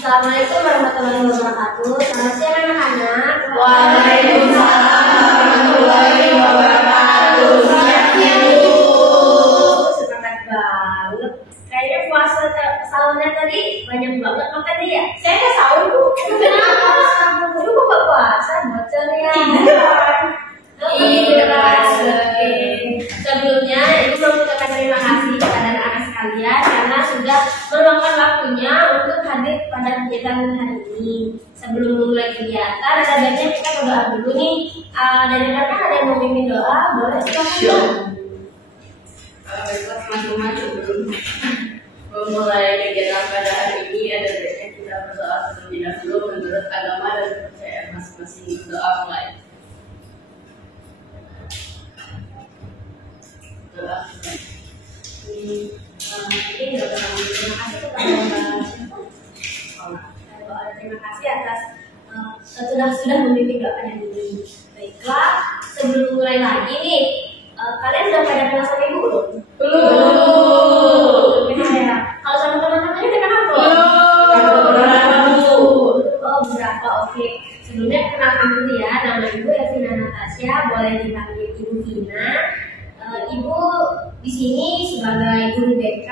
Assalamualaikum warahmatullahi wabarakatuh. Selamat siang anak-anak. Waalaikumsalam warahmatullahi wabarakatuh. Siang Bu. Semangat banget. Kayaknya puasa sahurnya tadi banyak banget makan ya. Saya nggak sahur Bu. Kenapa? Dulu kok nggak puasa? Bocor ya. Iya. Sebelumnya Ibu mengucapkan terima kasih kepada anak-anak sekalian karena sudah meluangkan waktunya untuk hadir pada kegiatan hari ini. Sebelum memulai kegiatan, ada baiknya kita berdoa dulu nih. Dan rekan ada yang mau memimpin doa, boleh silakan. Teman-teman sebelum memulai kegiatan pada hari ini ada baiknya kita berdoa terlebih dahulu menurut agama dan kepercayaan masing-masing. Doa mulai. Doa. Ini terima kasih kepada terima kasih atas sudah memimpin doa hari ini. Baiklah, sebelum mulai lagi nih, kalian sudah pada kenal sama Ibu belum? Belum. Ya. Kalau sama teman-temannya udah kenal belum? Oh, berapa? Oke. Sebelumnya kenalkan dulu ya, nama Ibu Evina Natasha, boleh dipanggil Ibu Vina. Ibu di sini sebagai guru BK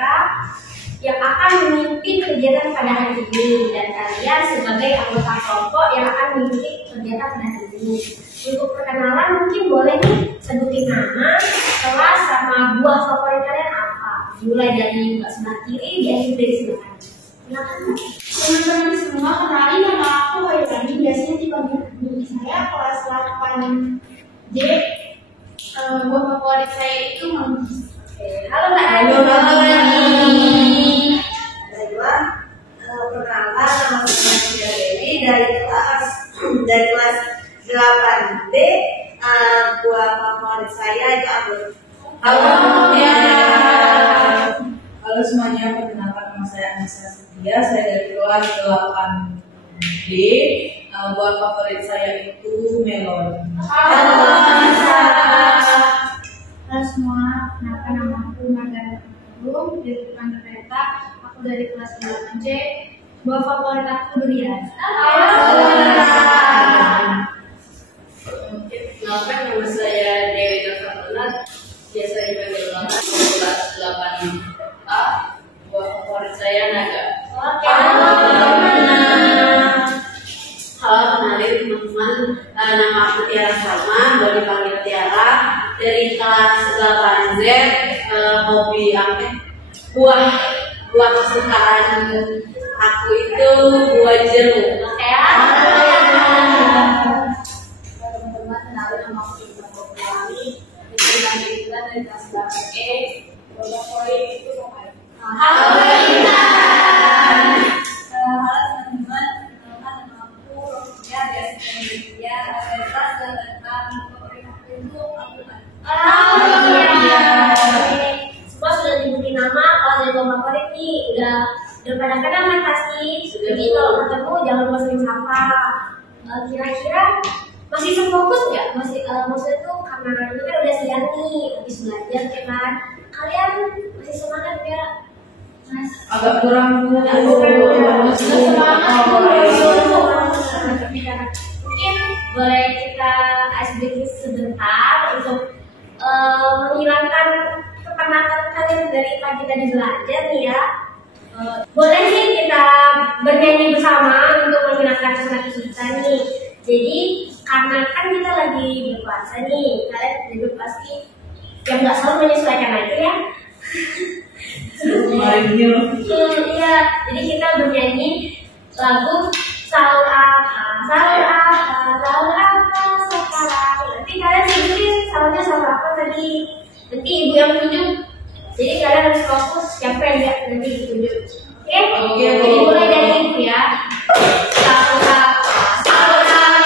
yang akan memimpin kegiatan pada hari ini dan kalian sebagai anggota kelompok yang akan mengikuti kegiatan pada hari ini. Untuk perkenalan mungkin boleh nih sebutin nama, kelas, sama buah favorit kalian apa? Dimulai dari Mbak sebelah kiri, diakhiri dari sebelah kanan. Silakan. Teman-teman semua, kenalin nama aku Wairani, biasanya dipanggil Ani. Saya kelas 8D. Buah favorit saya itu manggis. Halo Mbak Ani. Perkenalkan, nama saya Dewi dari kelas 8D. Buah favorit saya itu anggur. Halo semuanya, perkenalkan nama saya Anissa Setia, saya dari kelas 8D. Buah favorit saya itu melon. Halo semua, kenalkan nama aku Margareta Agung dari depan kereta. Aku dari kelas 8C. Buah favorit aku durian. Kenalkan, nama saya Dewi Nurfatullah, biasa dipanggil Lana, kelas 8A. Buah favorit saya naga. Halo, kenalin teman-teman, nama aku Tiara Salma, boleh dipanggil Tiara, dari kelas 8Z. Hobi aku buah kesukaan aku itu buah jeruk. Teman-teman, kenalin nama aku Ibu Popiani. Dipanggil Ibu dari kelas 8E. Buah favorit itu pemain. Halo Teman-teman, kenalkan nama aku Rosia, biasa dipanggil Dia. Dari kelas 8A. Favorit aku itu Al-Quran. Semua sudah disebutin nama. Kalau dari buah favorit nih udah pada kenal kan pasti. Jadi kalau ketemu jangan lupa sering sapa. Kira-kira masih terfokus nggak? Maksudnya tuh karena ini kan udah siang nih, habis belajar ya kan. Kalian masih semangat ya? Agak kurang Mungkin boleh kita icebreaking sebentar untuk menghilangkan kepenatan kalian dari pagi tadi belajar nih ya. Boleh sih kita bernyanyi bersama untuk menghilangkan semangat kita nih. Jadi karena kan kita lagi berpuasa nih, kalian juga pasti yang nggak selalu menyesuaikan aja ya. Iya, jadi kita bernyanyi lagu sahur apa sekarang. Nanti kalian sebutin sahurnya sahur apa tadi. Nanti ibu yang tunjuk. Jadi kalian harus fokus siapa yang lihat nanti ditunjuk. Oke? Jadi mulai dari ibu ya. Sahur apa sekarang.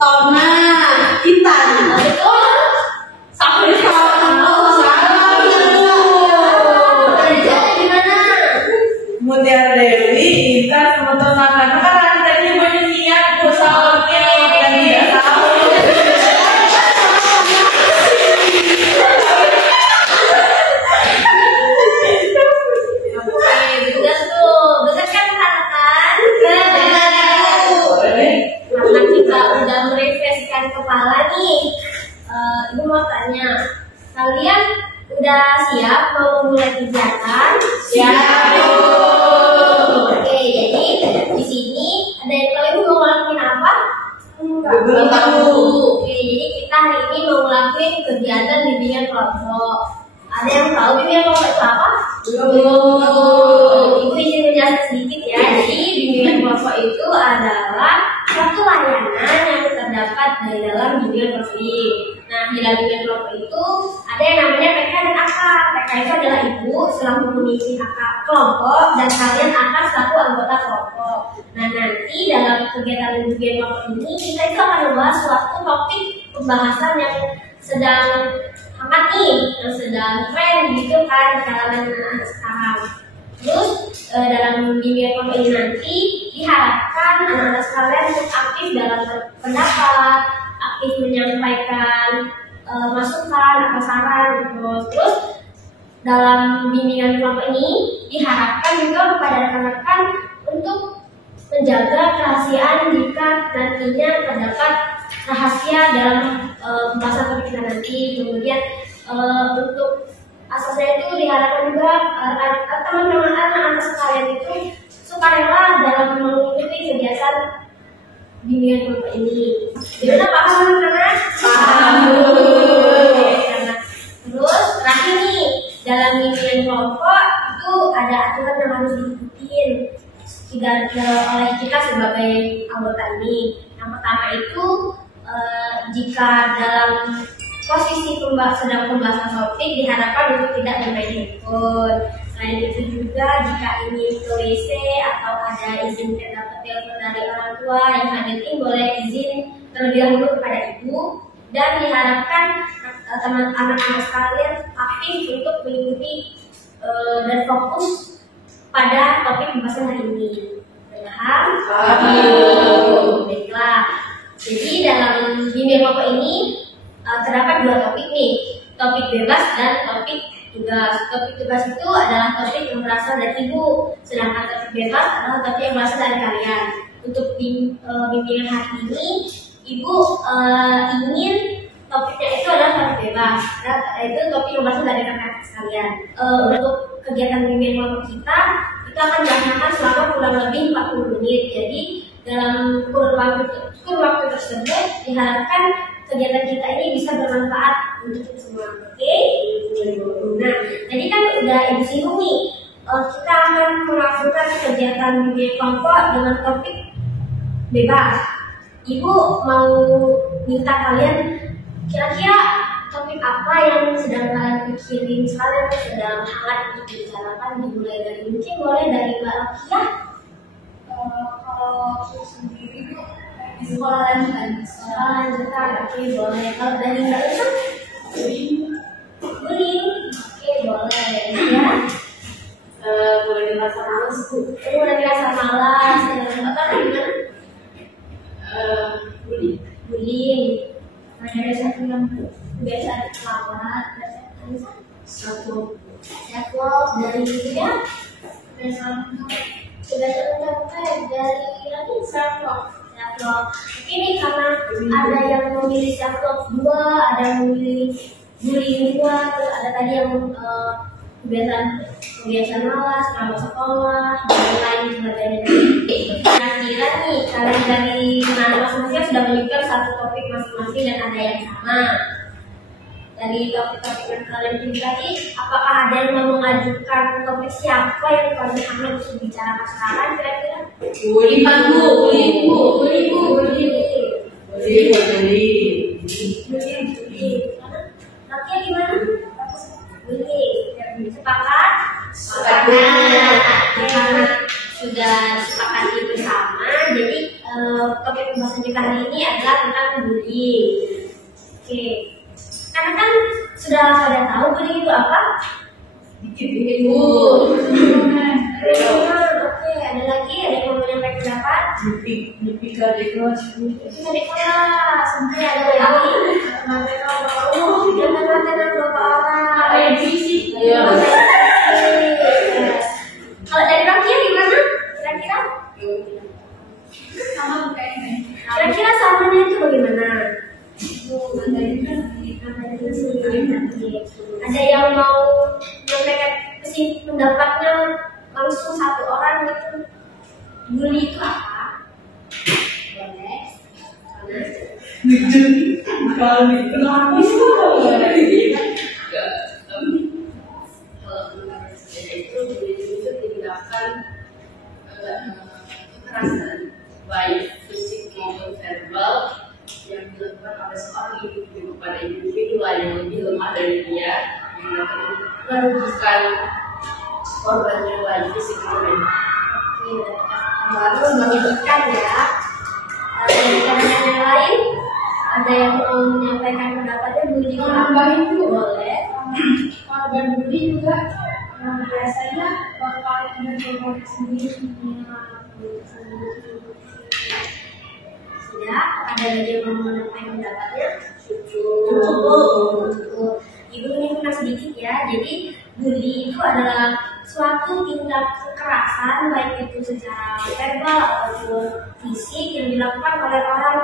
Tona, Intan. Betul. Sampai Kerjanya di mana? Mutiara Dewi, Intan sama Tona karena kan tadinya banyak niat buat salonnya dan tidak tahu. Oke, betul tuh. Betul kan katakan? Karena kita udah merefreshkan kepala nih, Ibu mau tanya, kalian udah siap mau mulai kegiatan? Siap. Oke, jadi di sini ada yang tahu Ibu mau ngelakuin apa? Belum tahu. Oke, jadi kita hari ini mau ngelakuin kegiatan bimbingan kelompok. Ada yang tahu bimbingan kelompok itu apa? Ibu izin menjelaskan sedikit ya. Jadi bimbingan kelompok itu adalah suatu layanan yang terdapat dari dalam bimbingan kelompok ini. Nah, di dalam bimbingan kelompok itu ada yang namanya PK dan AK. PK itu adalah ibu selaku pemimpin AK kelompok dan kalian AK selaku anggota kelompok. Nah, nanti dalam kegiatan bimbingan kelompok ini kita itu akan membahas suatu topik pembahasan yang sedang hangat nih, yang sedang tren gitu kan di kalangan anak sekarang. Terus dalam bimbingan kelompok ini nanti diharapkan anak-anak sekalian untuk aktif dalam berpendapat, aktif menyampaikan masukan atau saran gitu. Terus dalam bimbingan kelompok ini diharapkan juga kepada rekan-rekan untuk menjaga kerahasiaan jika nantinya terdapat rahasia dalam pembahasan topik kita nanti. Kemudian untuk asasnya itu diharapkan juga teman-teman anak-anak sekalian itu sukarela dalam mengikuti kegiatan bimbingan kelompok ini. Gimana paham anak-anak? Paham. Terus terakhir nih, dalam bimbingan kelompok itu ada aturan yang harus diikutin oleh kita sebagai anggota ini. Yang pertama itu jika dalam posisi sedang pembahasan topik diharapkan untuk tidak bermain handphone. Selain itu juga jika ingin ke WC atau ada izin dapat telepon dari orang tua yang hadir boleh izin terlebih dahulu kepada ibu, dan diharapkan teman anak-anak sekalian aktif untuk mengikuti dan fokus pada topik pembahasan hari ini. Paham? Baiklah. Jadi dalam bimbingan kelompok ini terdapat dua topik nih, topik bebas dan topik tugas. Topik tugas itu adalah topik yang berasal dari ibu, sedangkan topik bebas adalah topik yang berasal dari kalian. Untuk bimbingan hari ini, ibu ingin topiknya itu adalah topik bebas, itu topik yang berasal dari kakak sekalian. Untuk kegiatan bimbingan kelompok kita akan dilaksanakan selama kurang lebih 40 menit. Jadi dalam kurun waktu tersebut diharapkan kegiatan kita ini bisa bermanfaat untuk kita semua. Oke? Nah, tadi kan udah ibu singgung nih, kita akan melakukan kegiatan bimbingan kelompok dengan topik bebas. Ibu mau minta kalian kira-kira topik apa yang sedang kalian pikirin sekarang, sedang hangat untuk dibicarakan. Dimulai dari mungkin boleh dari Mbak Lakia. Kalau aku sendiri di sekolah lanjutan, oke boleh. Kalau dari Mbak Lisa, bullying, oke boleh ya. Boleh dirasa males. Mulai dirasa malas, apa gimana? Bullying. Ada satu yang biasa kelawat, satu dari itu ya. Kebiasaan dari lagi self-love. Ini karena ada yang memilih self-love 2, ada yang memilih bullying 2, terus ada tadi yang kebiasaan malas, kalau sekolah, dan lain sebagainya. Kira-kira nih kalian dari mana masing-masing sudah menunjukkan satu topik masing-masing dan ada yang sama. Dari topik-topik yang kalian pilih tadi, apakah ada yang mau mengajukan topik siapa yang paling hangat untuk bicara sekarang kira-kira? Bully Pak Bu, bully Bu. Nanti gimana? Bully. Sepakat? Sepakat. Karena sudah sepakati bersama, jadi topik pembahasan kita hari ini adalah tentang bullying. Oke, karena kan sudah pada tahu bullying itu apa? Dikit-dikit Bu. Oke, ada lagi ada yang mau menyampaikan pendapat? Dipik di kelas. Itu dari kelas. Sampai ada lagi. Mantan berapa orang? Kayak puisi. Iya. Kalau dari Rakia gimana? Kira-kira? Sama kayaknya. Kira-kira samanya itu bagaimana? Ada yang mau menyampaikan pendapatnya langsung satu orang gitu? Bully itu apa? Boleh. Kenapa sih? Kalau menurut saya itu bullying itu tindakan kekerasan baik fisik maupun verbal yang dilakukan oleh seorang individu kepada individu lain yang lebih lemah dari dia yang dapat merugikan korbannya baik fisik maupun Baru menyebutkan ya. Dari kalangan yang lain ada yang mau menyampaikan pendapatnya bullying Nambahin Bu. boleh. Korban bully juga biasanya bakal dengan sendiri. Sudah, ada lagi yang mau menyampaikan pendapatnya? Cukup. Ibu ini pernah sedikit ya. Jadi bully itu adalah suatu tindak kekerasan baik itu secara verbal ataupun fisik yang dilakukan oleh orang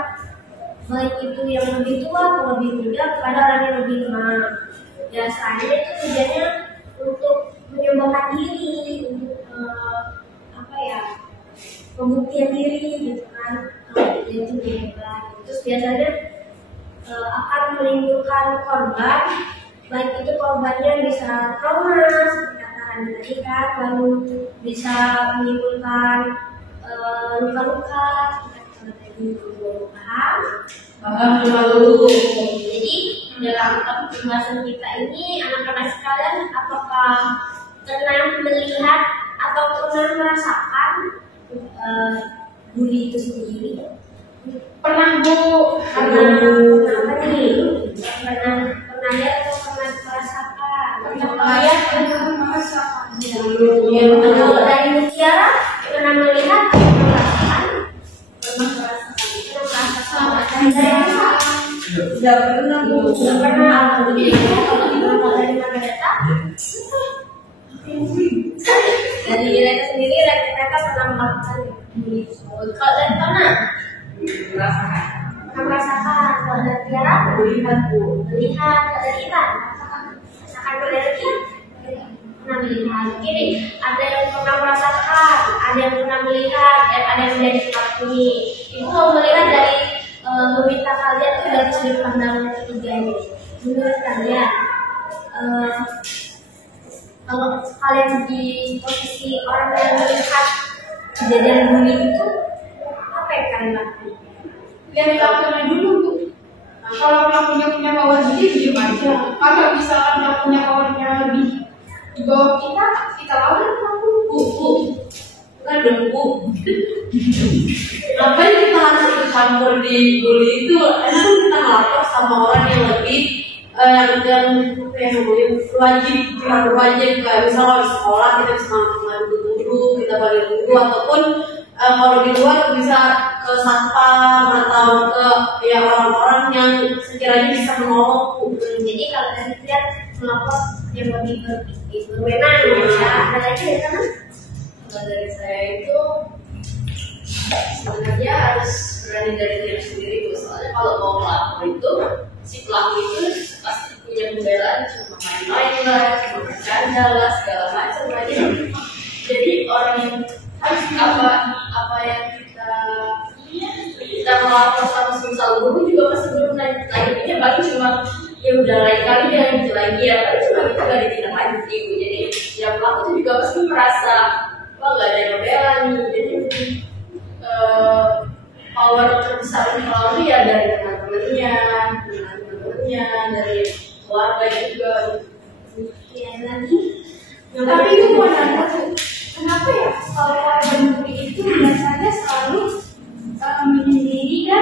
baik itu yang lebih tua atau lebih muda kepada orang yang lebih lemah. Biasanya itu tujuannya untuk menyombongkan diri, untuk pembuktian diri gitu kan, dia itu hebat. Terus biasanya akan menimbulkan korban, baik itu korbannya bisa trauma seperti katakan tadi kan, lalu bisa menimbulkan luka-luka seperti tadi. paham lalu. Jadi dalam pembahasan kita ini anak-anak sekalian apakah pernah melihat atau pernah merasakan bully itu sendiri? Pernah Bu. Pernah apa nih? Pernah lihat atau pernah merasakan? Pernah lihat, pernah merasakan. Kalau dari Mutiara pernah melihat atau pernah merasakan? Pernah merasakan. Tidak pernah Bu. Tidak pernah. Kalau dari Margareta? Dari mereka sendiri, mereka pernah melakukan bully tersebut. Kalau dari mana? Merasakan. Pernah merasakan. Kalau dari Tiara? Melihat Bu. Melihat. Kalau dari Ivan? Merasakan. Kalau dari Tia? Pernah melihat. Gini, ada yang pernah merasakan, ada yang pernah melihat, dan ada yang menjadi pelakunya. Ibu mau melihat dari meminta kalian tuh dari sudut pandang yang ketiga ini. Menurut kalian, kalau kalian di posisi orang yang melihat kejadian bully itu, apa yang kalian lakukan? Dari pelakunya dulu Bu. Kalau pelakunya punya power jadi diem aja. Kalau misalkan pelakunya powernya lebih di bawah kita lawan pelaku. Bu. Bukan dong Bu. Ngapain kita harus ikut campur di bully itu? Karena kita ngelapor sama orang yang lebih yang wajib kayak misalnya di sekolah kita bisa ngadu guru, kita balik guru, ataupun kalau di luar bisa ke satpam atau ke orang-orang yang sekiranya bisa menolong. Jadi kalau dari lihat melapor yang lebih berwenang ya, ada lagi ya kan? Kalau dari saya itu sebenarnya harus berani dari diri sendiri Bu. Soalnya kalau mau melapor itu si pelaku itu pasti punya pembelaan, cuma main-main lah, cuma bercanda lah, segala macam aja. Jadi orang yang harus apa yang kita melapor sama misal guru juga pasti belum lagi paling cuma ya udah lain kali dia gitu lagi ya, tapi cuma itu gak ditindaklanjuti. Jadi ya pelaku itu juga pasti merasa wah gak ada yang membela nih. Jadi power terbesar pelaku ya dari teman-temannya, dari keluarga juga. Ya lagi. Tapi itu mau nanya tuh, kenapa ya kalau korban bully itu biasanya selalu menyendiri dan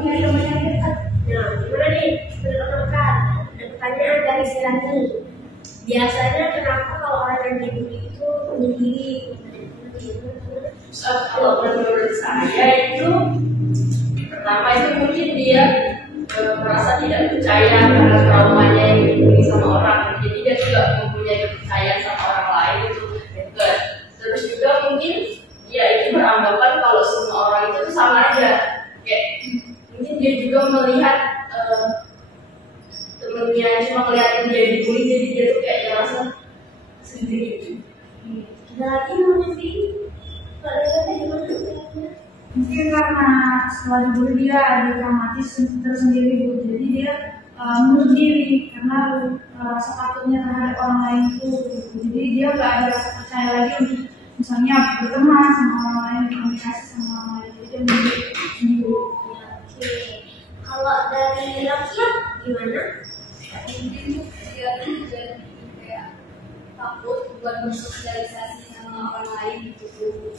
punya teman yang dekat. Nah, gimana nih menurut rekan? Ada pertanyaan dari si Rani. Biasanya kenapa kalau orang yang dibully itu menyendiri? Kalau menurut saya itu pertama itu mungkin dia merasa tidak percaya karena traumanya yang dibully sama orang, jadi dia tidak mempunyai kepercayaan sama orang lain itu dekat. Terus juga mungkin ya itu beranggapan kalau semua orang itu tuh sama aja, kayak mungkin dia juga melihat temennya cuma ngeliatin dia dibully, jadi dia tuh kayak ngerasa sendiri gitu. Ada lagi menurut Mungkin karena setelah dibully dia ada traumatis tersendiri gitu. Jadi dia menutup diri karena rasa takutnya terhadap orang lain itu gitu. Jadi dia nggak ada rasa percaya lagi untuk misalnya berteman sama orang lain, komunikasi sama orang lain. Jadi dia menutup sendiri. Oke. Kalau dari Rakia gimana? Mungkin dia tuh jadi kayak takut buat bersosialisasi sama orang lain gitu.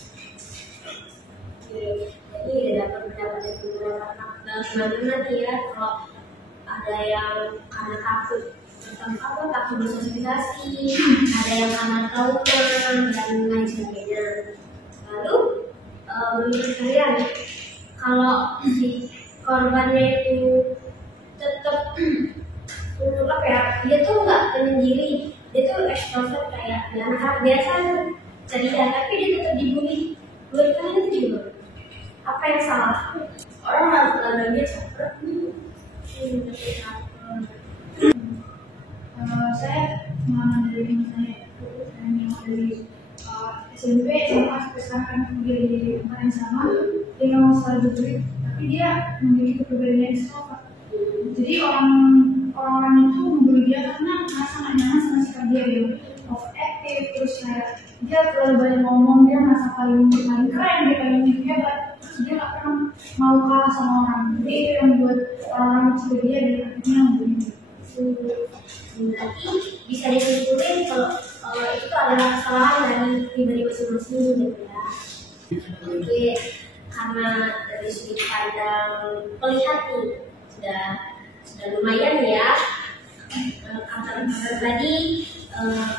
Jadi udah dapat pendapat dari beberapa teman-teman ya, kalau ada yang karena takut tentang takut bersosialisasi, ada yang karena trauma dan lain sebagainya. Lalu menurut kalian kalau si korbannya itu tetap apa ya, dia tuh nggak menyendiri, dia tuh ekstrovert kayak anak biasa ceria, tapi dia tetap dibully. Menurut kalian itu gimana? Apa yang salah? Orang nadanya seperti Saya pengalaman dari misalnya yang dari SMP sama sampai sekarang kan dia di tempat yang sama, dia nggak mau selalu dibully, tapi dia memiliki kepribadian ekstrovert. Jadi orang-orang itu membuli dia karena merasa nggak nyaman sama sikap dia yang overactive, terus kayak dia terlalu banyak ngomong, dia merasa paling keren, dia paling hebat, terus dia nggak pernah mau kalah sama orang. Jadi itu yang membuat orang-orang seperti dia dan akhirnya membuli dia. Berarti bisa disimpulkan kalau itu adalah kesalahan dari pribadi masing-masing gitu ya. Oke, karena dari sudut pandang pelihat nih sudah lumayan ya. Kata-kata tadi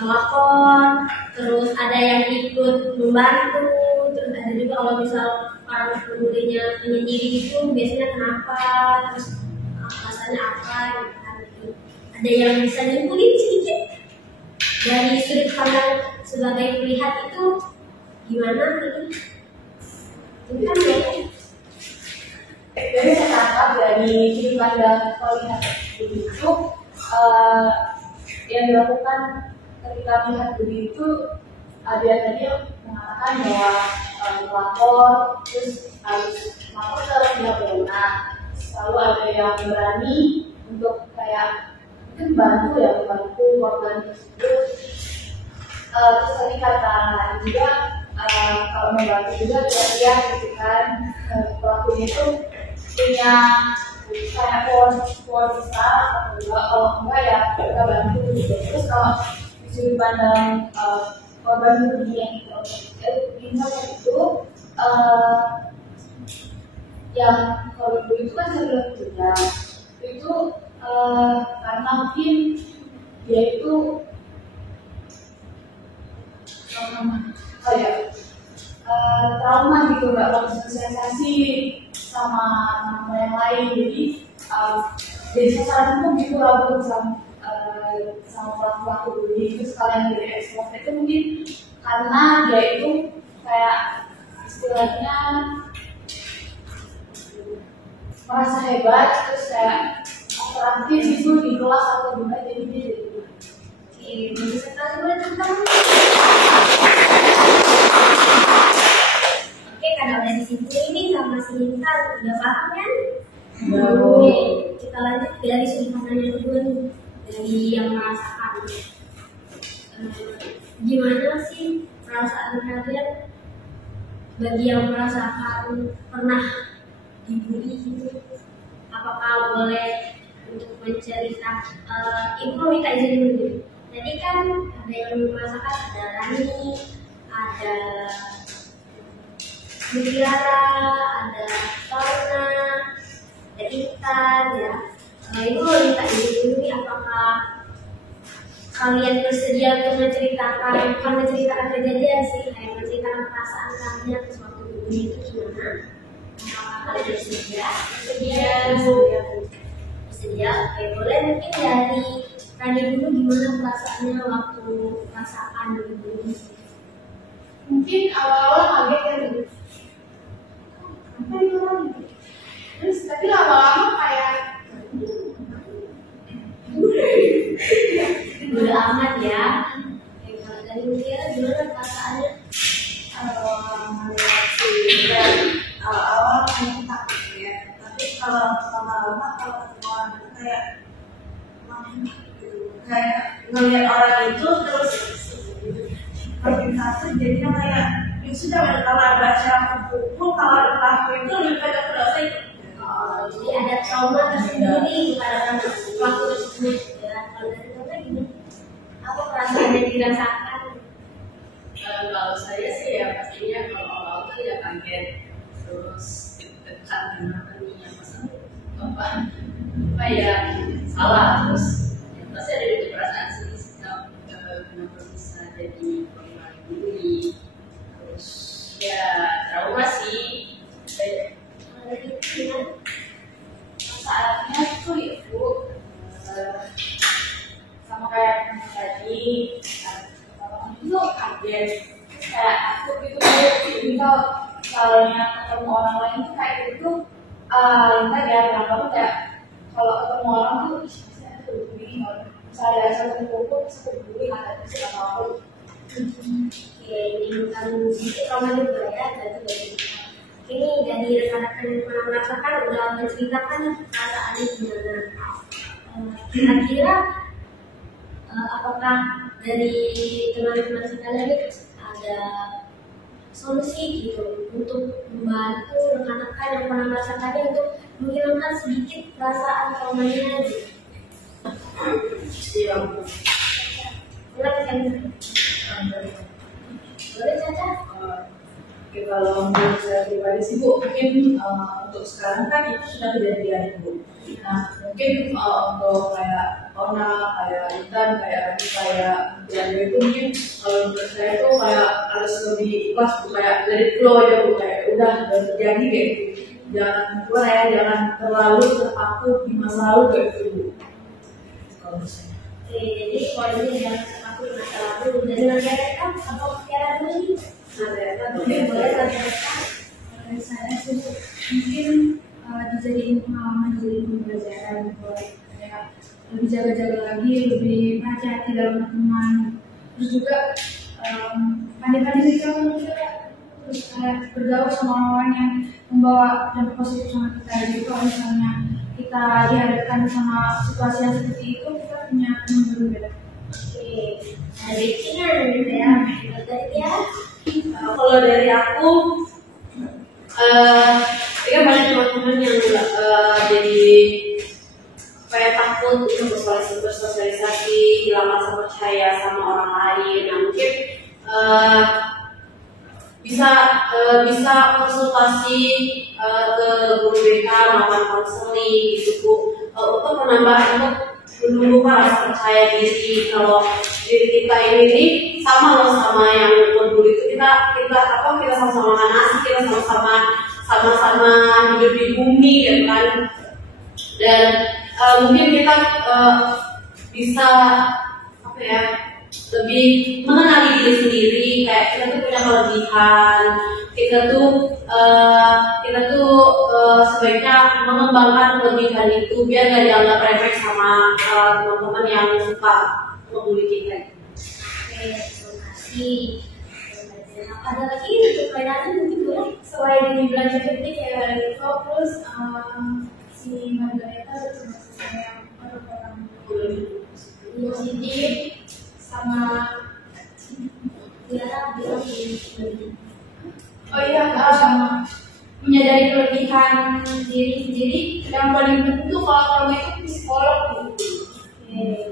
melapor, terus ada yang ikut membantu, terus ada juga kalau misal orang pedulinya menyendiri itu biasanya kenapa, terus alasannya apa gitu kan. Ada yang bisa nyimpulin sedikit dari sudut pandang sebagai pelihat itu gimana ini? Itu kan banyak. Jadi saya tangkap dari sudut pandang pelihat itu yang dilakukan ketika melihat begitu, ada yang tadi mengatakan bahwa melapor terus harus melapor ke pihak berwenang, selalu ada yang berani untuk kayak mungkin bantu korban tersebut. Terus tadi kata juga kalau membantu juga lihat gitu kan, pelakunya itu punya kayak pohon besar atau juga kalau enggak ya kita bantu gitu. Terus kalau di sudut pandang korban itu yang itu yang kalau itu kan sebelum juga itu karena mungkin dia itu trauma gitu, nggak mau sosialisasi sama yang lain, jadi sasaran itu gitu lah sama pelaku bully itu sekalian dari ekstrovert itu mungkin karena dia itu kayak istilahnya merasa hebat, terus kayak aktif itu di kelas atau gimana, jadi dia jadi Bisa boleh tentang. Oke, karena udah disimpulin nih sama si Intan, udah paham kan? Oke, kita lanjut dari sudut pandang yang kedua nih, dari yang merasakan. Gimana sih perasaan kalian bagi yang merasakan pernah dibully gitu? Apakah boleh untuk menceritakan? Ibu minta izin dulu. Jadi kan ada yang merasakan, ada Rani, ada Mutiara, ada Tauna, ada Intan ya. Ibu mau minta dulu nih, apakah kalian bersedia untuk menceritakan, bukan menceritakan kejadian sih, kayak menceritakan perasaan kalian waktu dulu itu gimana? Apakah kalian bersedia? Bersedia. Oke, boleh mungkin dari Rani dulu, gimana perasaannya waktu perasaan dulu? Mungkin awal-awal kaget ya dulu. Apa itu orang? Terus tapi lama-lama kayak Udah amat ya. Kalau dari Mutia gimana perasaannya? Awal-awal kayak takut ya, tapi kalau lama-lama kalau ketemu orang itu kayak kayak ngelihat orang itu terus berinteraksi, jadinya kayak ya sudah, kalau ada siapa pun kalau ada pelaku itu lebih pada berasa itu. Jadi ada trauma tersendiri pada pelaku tersebut ya. Kalau dari Mutia gimana? Apa perasaan yang dirasakan? Kalau saya sih ya pastinya kalau awal tuh ya kaget, terus dekat dengan tadinya masa apa ya salah, terus ya pasti ada di perasaan sih kenapa bisa jadi korban bully, terus ya trauma sih. saatnya tuh ibu sama kayak yang tadi itu kaget, kayak aku itu jadi kalau ketemu orang lain tuh kayak itu kita ya kenapa tuh kayak kalau ketemu orang tuh saya tuh begini, misalnya ada satu kumpul bisa berbuli ada bisa apa Oke, ini bukan sedikit trauma juga ya, berarti dari ini dari rekan-rekan yang pernah merasakan udah menceritakan perasaannya gimana. Kira-kira apakah dari teman-teman sekalian ini ada solusi gitu untuk membantu rekan-rekan yang pernah merasakannya untuk menghilangkan sedikit perasaan traumanya gitu? Iya. Silakan. Boleh Caca? Oke, kalau menurut saya pribadi sih Bu, mungkin untuk sekarang kan itu sudah kejadian Bu. Nah, mungkin untuk kayak Ona, kayak Intan, kayak Rani, kayak Diana itu mungkin kalau menurut saya itu kayak harus lebih ikhlas Bu, kayak dari flow aja Bu, kayak udah terjadi kayak gitu. Jangan keluar ya, jangan terlalu terpaku di masa lalu kayak gitu Bu. Kalau menurut saya. Oke, jadi poinnya jangan terpaku di masa lalu. Dan mereka atau Tiara dulu nih? Boleh lanjutkan. saya sih mungkin dijadiin pengalaman, dijadiin pembelajaran buat kayak lebih jaga-jaga lagi, lebih hati-hati dalam teman, terus juga pandai-pandai juga terus bergaul sama orang-orang yang membawa dampak positif sama kita. Jadi kalau misalnya kita dihadapkan sama situasi yang seperti itu, kita punya teman berbeda. Oke, ada bikinan gitu ya. Dari dia, Kalau dari aku, kan banyak teman-teman yang jadi kayak takut untuk bersosialisasi, hilang rasa percaya sama orang lain. Nah mungkin bisa konsultasi ke guru BK, melakukan konseling gitu Bu, untuk menumbuhkan rasa percaya diri kalau diri kita ini sama loh sama yang berbulu itu, kita sama-sama makan nasi, kita sama-sama hidup di bumi gitu kan. Dan mungkin kita bisa apa ya, lebih mengenali diri sendiri, kayak kita tuh punya kelebihan, kita tuh sebaiknya mengembangkan kelebihan itu biar gak dianggap remeh sama teman-teman yang suka membuli kita. oke, terima kasih. Ada lagi untuk pertanyaan mungkin boleh? Selain dibilang cantik kayak Rico, terus si Margareta bersama saya orang-orang positif sama Tiara bilang oh iya menyadari kelebihan diri sendiri. Yang paling penting tuh kalau kamu itu psikolog gitu.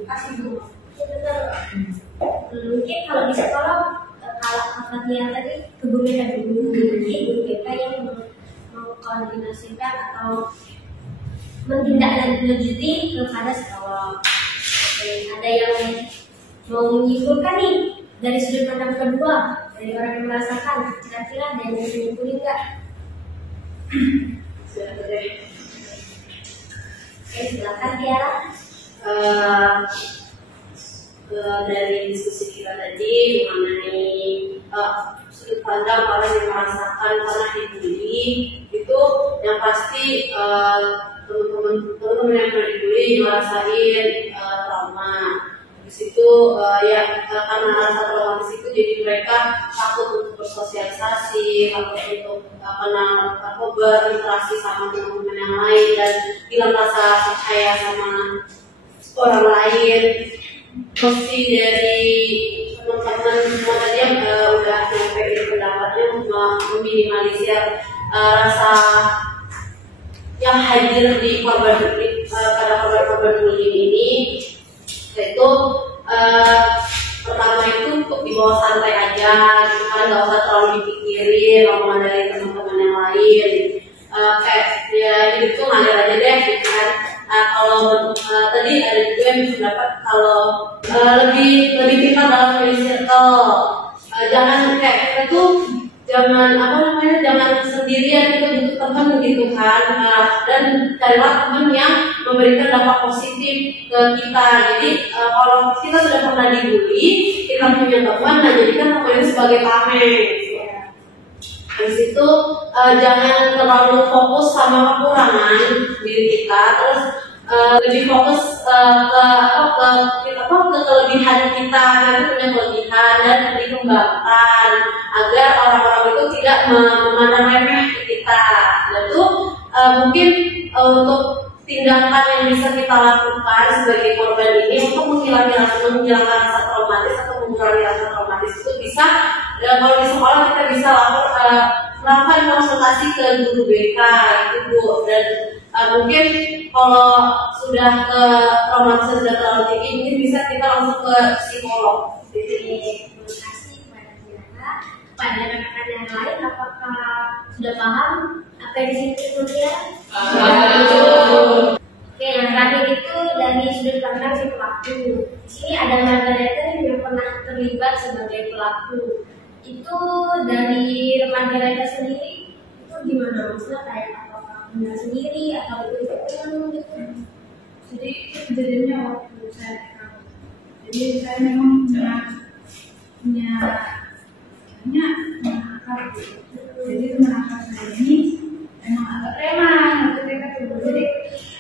Kasih dulu. benar. Mungkin kalau di sekolah kalau kakaknya tadi ke guru BK dulu, nanti guru BK yang mengkoordinasikan atau menindaklanjuti kepada psikolog. Ada yang mau menyimpulkan nih dari sudut pandang kedua dari orang yang merasakan, kira-kira ada yang mau menyimpulin nggak? Oke, silakan Tiara. Dari diskusi kita tadi mengenai sudut pandang orang yang merasakan pernah dibully, itu yang pasti teman-teman yang pernah dibully ngerasain trauma. Di situ karena rasa traumatis itu jadi mereka takut untuk bersosialisasi, takut untuk berinteraksi sama teman-teman yang lain dan hilang rasa percaya sama orang lain. Posisi dari teman-teman semua tadi yang udah nyampein pendapatnya meminimalisir rasa yang hadir di pada korban bullying ini, yaitu pertama itu untuk dibawa santai aja, karena nggak usah terlalu dipikirin omongan dari teman-teman yang lain. Kayak ya itu ngalir aja deh, gitu kan. Kalau tadi ada juga yang pendapat kalau lebih pintar dalam family circle, jangan kayak kita tuh jangan sendirian, kita butuh teman gitu kan, dan carilah teman yang memberikan dampak positif ke kita. Jadi kalau kita sudah pernah dibully, kita punya teman, nah jadikan teman itu sebagai pamer. Habis itu jangan terlalu fokus sama kekurangan diri kita, terus lebih fokus ke kelebihan kita, kita punya kelebihan dan dikembangkan agar orang-orang itu tidak memandang remeh kita. Lalu mungkin untuk tindakan yang bisa kita lakukan sebagai korban ini untuk menghilangkan rasa traumatis atau mengurangi rasa traumatis itu bisa, kalau di sekolah kita bisa melakukan konsultasi ke guru BK itu Bu, dan mungkin kalau sudah ke traumatis sudah terlalu tinggi mungkin bisa kita langsung ke psikolog. Jadi terima kasih kepada Tiara. Pada rekan-rekan yang lain, apakah sudah paham apa yang disebutnya? Oke, yang terakhir itu dari sudut pandang si pelaku. Di sini ada Margareta yang pernah terlibat sebagai pelaku. Itu dari Margareta sendiri itu gimana, maksudnya kayak apakah benar sendiri atau itu gitu? Jadi kejadiannya waktu saya TK. Jadi saya memang punya akar. Jadi teman akar saya ini memang agak preman waktu TK itu. Jadi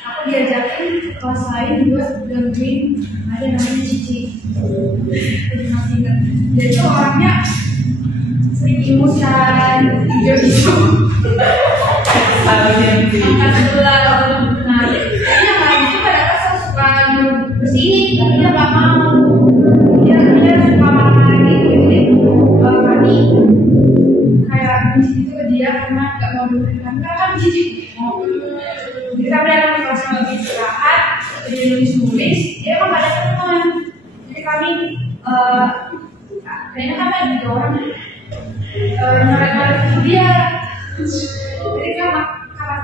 aku diajakin kelas lain buat gangguin ada namanya Cici. Jadi masih ingat. Dia itu orangnya sering ingusan, hijau-hijau. Angkat sebelah. Nah, dia lagi itu pada kesel suka bersih, tapi dia nggak mau. Dia suka gitu. Jadi kami kayak benci itu ke dia karena nggak mau dengerin kami, kan jijik. Jadi kami datang ke kelas lagi istirahat, dia nulis, dia emang nggak ada teman. Jadi kami kayaknya kan ada 3 orang nyarek-nyarek dia. Jadi karena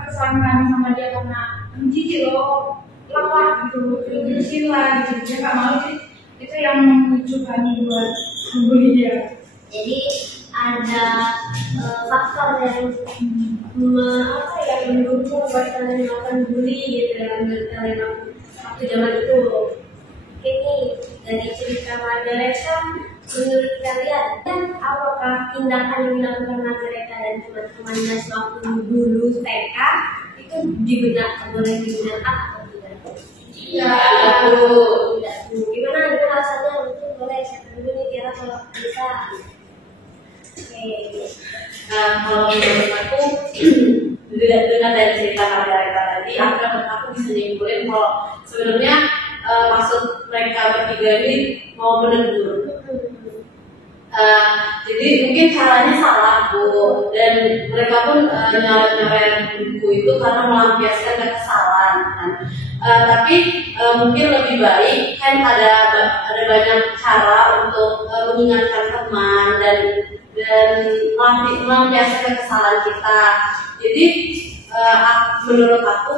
kesalahan sama dia karena jijik loh, lelah gitu, terusin lah gitu. Dia nggak mau sih, itu yang memicu kami buat membuli dia. Jadi ada faktor yang mendukung buat kalian melakukan bully gitu dalam kalian waktu zaman itu. Ini dari cerita Margareta, menurut kalian kan apakah tindakan yang dilakukan Margareta dan teman-temannya sewaktu dulu TK itu boleh dibenarkan atau tidak? Iya. Gimana rasanya? Itu boleh saya dulu nih Tiara kalau bisa. Oke. Kalau menurut aku dengan dari cerita Margareta tadi, aku bisa nyimpulin kalau sebenarnya maksud mereka bertiga ini mau menegur. Jadi mungkin caranya salah Bu, dan mereka pun nyoret-nyoret buku itu karena melampiaskan kekesalan kan. Tapi mungkin lebih baik kan ada banyak cara untuk mengingatkan teman dan melampiaskan kekesalan kita. Jadi menurut aku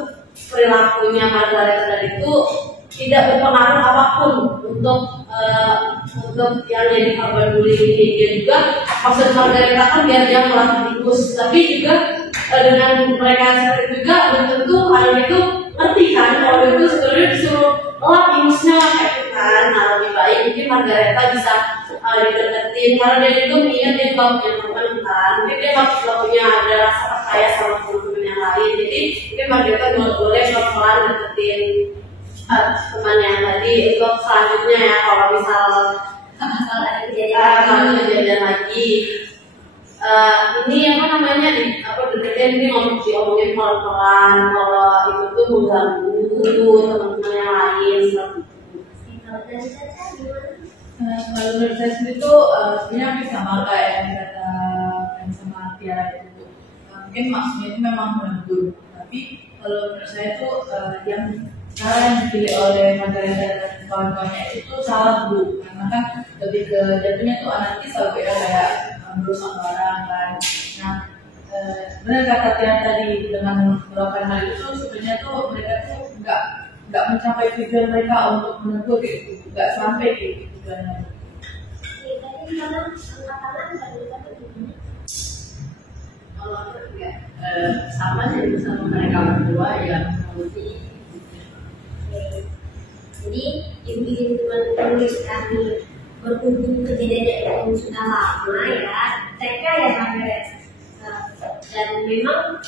perilakunya Margaret tadi itu tidak berpengaruh apapun untuk yang jadi korban bullying ini. Dia juga maksud Margaret kan biar dia melatih tikus, tapi juga dengan mereka seperti itu juga belum tentu anak itu ngerti kan kalau itu sebenarnya disuruh tikusnya kayak gitu kan. Nah lebih baik mungkin Margaret bisa dideketin karena dia itu niat dia juga punya teman kan, mungkin dia masih punya ada rasa percaya sama teman-teman yang lain, jadi mungkin Margaret boleh pelan-pelan deketin teman yang tadi. Untuk selanjutnya ya kalau misal kejadian lagi ini apa namanya deketin ini diomongin pelan-pelan kalau itu tuh mengganggu teman-teman yang lain seperti itu. Kalau menurut saya sendiri tuh sebenarnya hampir sama kayak yang kata sama Tiara itu. Mungkin maksudnya itu memang menegur, tapi kalau menurut saya tuh yang cara yang dipilih oleh Margaret dan kawan-kawannya itu salah dulu, karena kan lebih ke jatuhnya tuh anarkis kalau ya kayak merusak barang kan. Nah benar kata Tiara tadi, dengan melakukan hal itu sebenarnya tuh mereka tuh nggak mencapai tujuan mereka untuk menegur gitu, nggak sampai gitu tujuannya. Sama sih sama mereka berdua yang lebih. Jadi ibu-ibu teman-teman kami berhubung kejadian itu sudah lama ya, TK ya Margaret, dan memang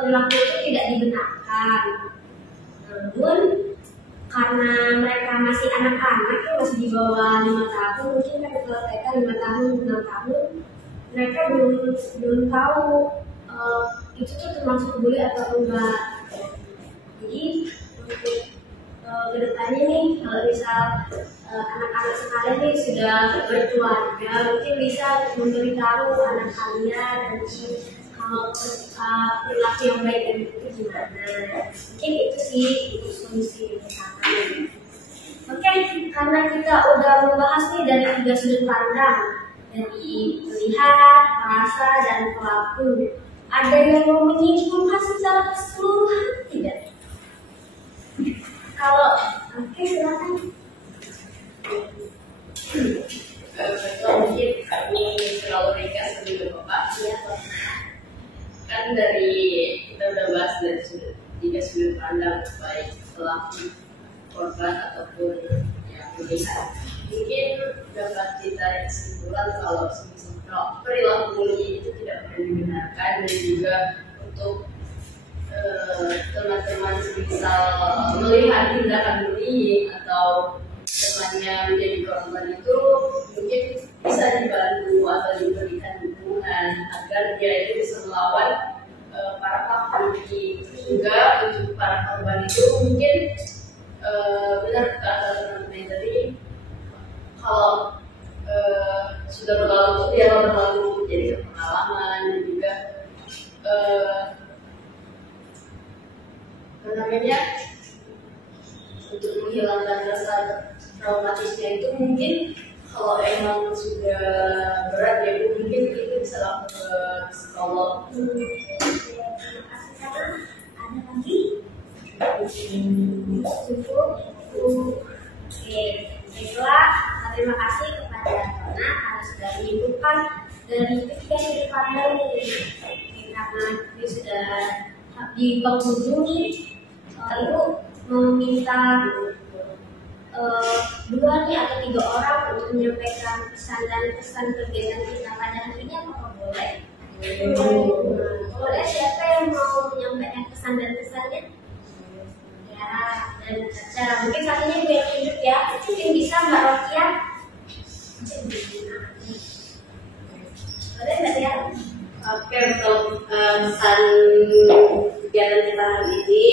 perilaku itu tidak dibenarkan. Namun karena mereka masih anak-anak ya, masih di bawah 5 tahun, mungkin kan kalau TK 5 tahun 6 tahun, mereka belum tahu itu tuh termasuk bully atau enggak. Jadi untuk kedepannya nih, kalau misal anak-anak sekalian nih sudah berkeluarga, mungkin bisa memberitahu anak kalian nanti kalau perilaku yang baik dan itu gimana. Mungkin itu sih solusi pertama. Oke, karena kita udah membahas nih dari 3 sudut pandang, dari melihat, merasa, dan pelaku. Ada yang mau menyimpulkan secara keseluruhan tidak? Kalau oke, silakan. Mungkin kami terlalu ringkas sebelum Bapak. Ya, Kan dari kita udah bahas dari tiga sudut pandang baik pelaku, korban ataupun yang melihat. Mungkin dapat ditarik kesimpulan kalau perilaku bullying itu tidak pernah dibenarkan, dan juga untuk teman-teman misal melihat tindakan bullying atau temannya menjadi korban itu mungkin bisa dibantu atau diberikan dukungan agar dia itu bisa melawan para pelaku. Juga untuk para korban itu mungkin benar kata teman-teman tadi, kalau sudah berlalu dia berlalu jadi pengalaman, dan juga untuk menghilangkan rasa traumatisnya itu mungkin kalau emang sudah berat ya Bu, mungkin itu bisa langsung ke psikolog. Terima kasih. Karena ada lagi cukup. Oke, baiklah, terima kasih kepada Dona karena sudah menyebutkan dari ketiga sudut pandang ini. Karena ini sudah di penghujung nih, lalu meminta 2 nih atau 3 orang untuk menyampaikan pesan dan pesan kegiatan kita pada hari ini, apakah boleh? Boleh, siapa yang mau menyampaikan pesan dan pesannya? Ya, dan cara mungkin satunya gue yang hidup ya, mungkin bisa Mbak Rokia. Boleh nggak ya? Oke, untuk pesan kegiatan kita hari ini,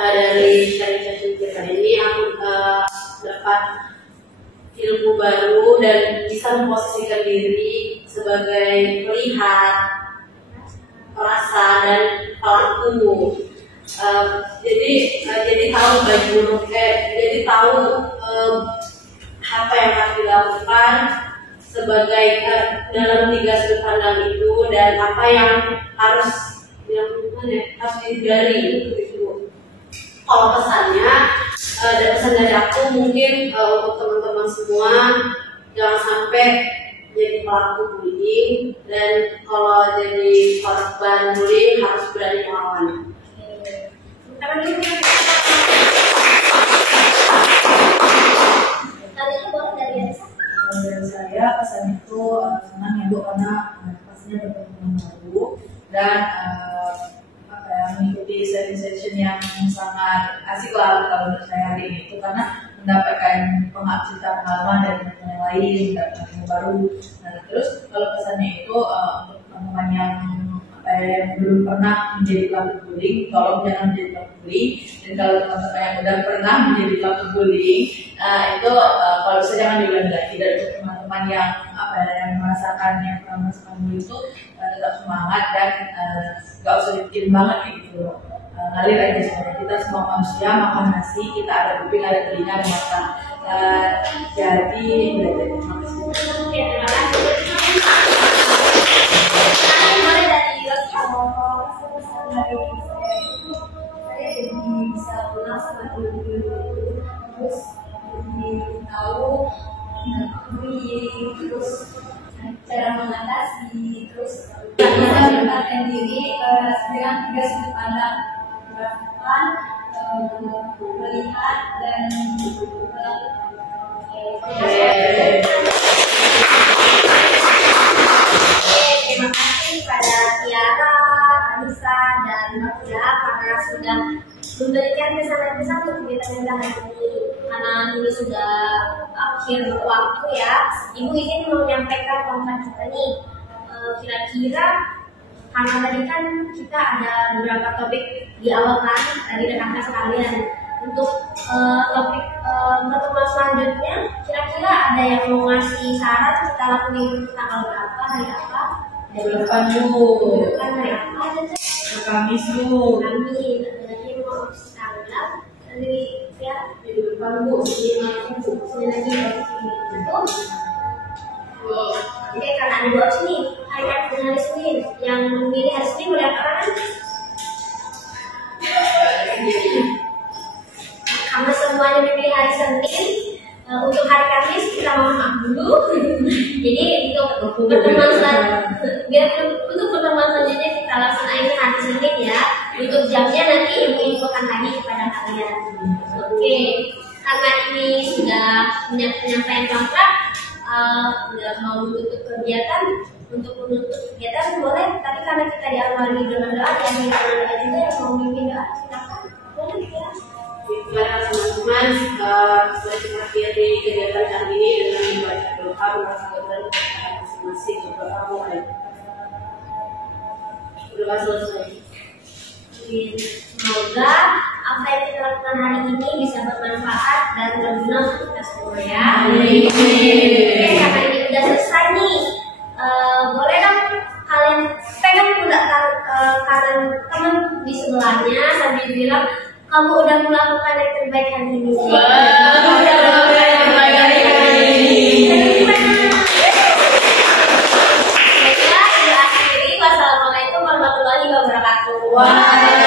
dari sharing kita ini aku dapat ilmu baru dan bisa memposisikan diri sebagai melihat, merasa, dan pelaku. Jadi tahu baik buruk, jadi tahu apa yang harus dilakukan sebagai dalam 3 sudut pandang itu, dan apa yang harus dilakukan harus dihindari. Kalau pesannya dan pesan dari aku mungkin untuk teman-teman semua, jangan sampai jadi pelaku bullying, dan kalau jadi korban bullying harus berani melawan. Dari saya pesan itu senang ya Bu, karena pastinya bertemu teman baru dan mengikuti session yang sangat asik lah kalau menurut saya hari ini itu, karena mendapatkan cerita pengalaman dari teman yang lain dan yang baru. Nah, terus kalau pesannya itu untuk teman-teman yang belum pernah menjadi pelaku bullying, tolong jangan menjadi pelaku bullying. Dan kalau teman-teman yang udah pernah menjadi pelaku bullying, itu kalau bisa jangan diulangi lagi. Dan untuk teman-teman yang yang merasakan bullying itu tetap semangat dan gak usah dipikirin banget gitu. Ngalir aja sebenarnya, kita semua manusia makan nasi, kita ada kuping, ada telinga, ada mata. Jadi terima kasih. Terima kasih. Mulai dari pesan dari saya itu, saya jadi bisa pulang sama dulu, terus lebih tahu terus cara mengatasi, terus bisa menempatkan diri dengan 3 sudut pandang, merasakan, melihat, dan melakukan. Terima kasih pada Tiara, Anissa, dan Matia karena sudah memberikan pesan-pesan untuk kegiatan hari ini. Karena ini sudah akhir waktu ya, Ibu izin mau menyampaikan konten kita nih. Kira-kira karena tadi kan kita ada beberapa topik di awal kan dari rekan-rekan sekalian. Untuk topik pertemuan selanjutnya, kira-kira ada yang mau ngasih saran kita lakuin tanggal berapa, hari apa? Depan Bu. Bukan hari apa aja sih? Kamis Bu. Kami nanti mau tanggal dari ya di depan Bu, di lagi itu. Oke, karena ada 2 opsi nih, hari Senin. Yang memilih hari Senin boleh apa kan? Karena semuanya memilih hari Senin, untuk hari Kamis kita mohon maaf dulu. Jadi untuk pertemuan selanjutnya kita laksanain hari Senin ya. Untuk jamnya nanti Ibu infokan lagi kepada kalian. Oke, karena ini sudah penyampaian kontrak, udah mau menutup kegiatan. Untuk menutup kegiatan boleh, tapi karena kita diawali dengan doa, dan doa juga yang mau memimpin doa, silakan. Boleh ya. Baiklah teman-teman, sudah mengakhiri kegiatan kali ini dengan membaca doa bersama masing-masing. Berdoa mulai. Berdoa selesai. Semoga apa yang kita lakukan hari ini bisa bermanfaat dan berguna untuk kita semua ya. Amin. Oke, karena ini udah selesai nih, boleh dong kalian pegang pundak kanan teman di sebelahnya sambil bilang, kamu udah melakukan yang terbaik hari ini. Baiklah, kita akhiri. Wassalamualaikum warahmatullahi wabarakatuh.